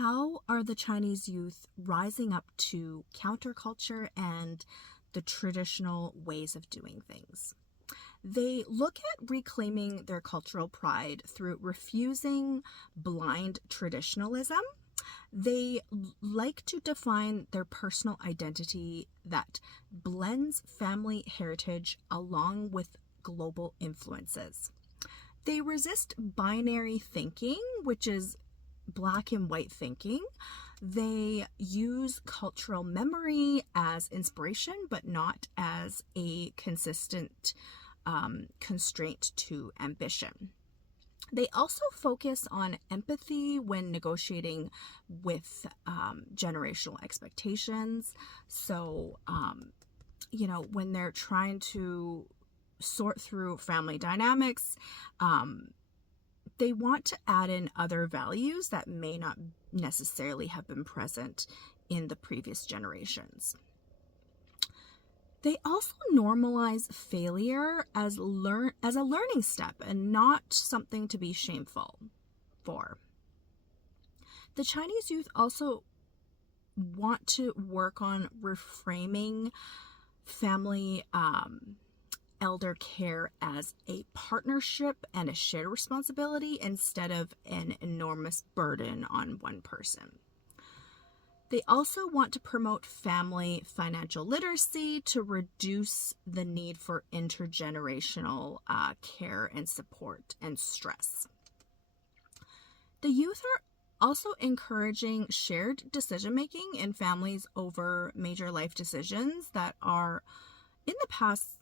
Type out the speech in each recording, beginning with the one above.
How are the Chinese youth rising up to counterculture and the traditional ways of doing things? They look at reclaiming their cultural pride through refusing blind traditionalism. They like to define their personal identity that blends family heritage along with global influences. They resist binary thinking, which is black and white thinking. They use cultural memory as inspiration, but not as a consistent constraint to ambition. They also focus on empathy when negotiating with generational expectations. So, when they're trying to sort through family dynamics, they want to add in other values that may not necessarily have been present in the previous generations. They also normalize failure as a learning step and not something to be shameful for. The Chinese youth also want to work on reframing family elder care as a partnership and a shared responsibility instead of an enormous burden on one person. They also want to promote family financial literacy to reduce the need for intergenerational care and support and stress. The youth are also encouraging shared decision making in families over major life decisions that are in the past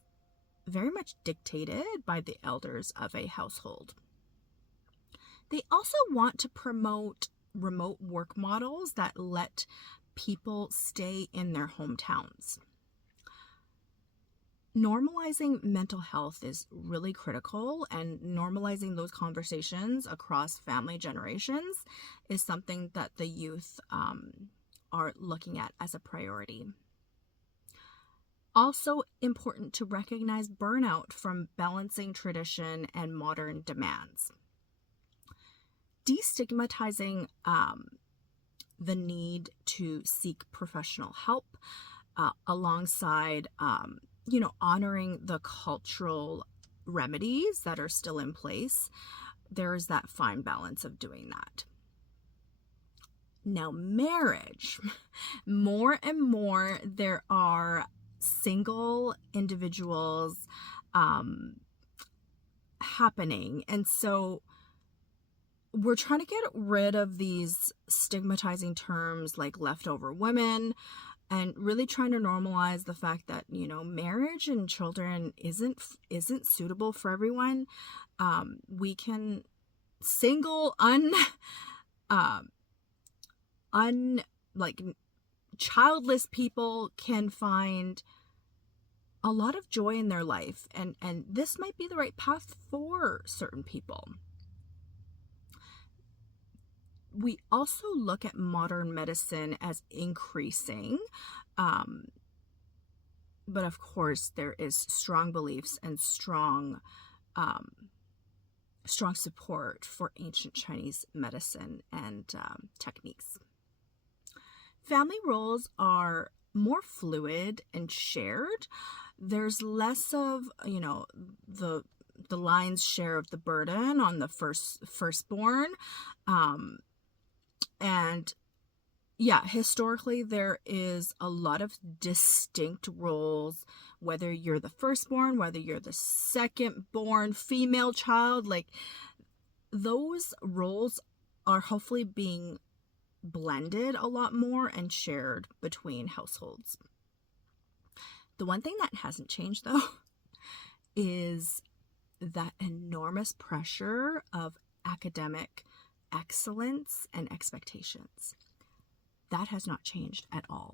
very much dictated by the elders of a household. They also want to promote remote work models that let people stay in their hometowns. Normalizing mental health is really critical, and normalizing those conversations across family generations is something that the youth are looking at as a priority. Also important to recognize burnout from balancing tradition and modern demands. Destigmatizing the need to seek professional help alongside, honoring the cultural remedies that are still in place. There's that fine balance of doing that. Now, marriage. More and more there are single individuals happening. And so we're trying to get rid of these stigmatizing terms like leftover women and really trying to normalize the fact that, marriage and children isn't suitable for everyone. We can childless people can find a lot of joy in their life, and this might be the right path for certain people. We also look at modern medicine as increasing, but of course there is strong beliefs and strong support for ancient Chinese medicine and techniques. Family roles are more fluid and shared. There's less of, the lion's share of the burden on the firstborn. Historically there is a lot of distinct roles, whether you're the firstborn, whether you're the second-born female child, like those roles are hopefully being blended a lot more and shared between households. The one thing that hasn't changed though is that enormous pressure of academic excellence and expectations. That has not changed at all.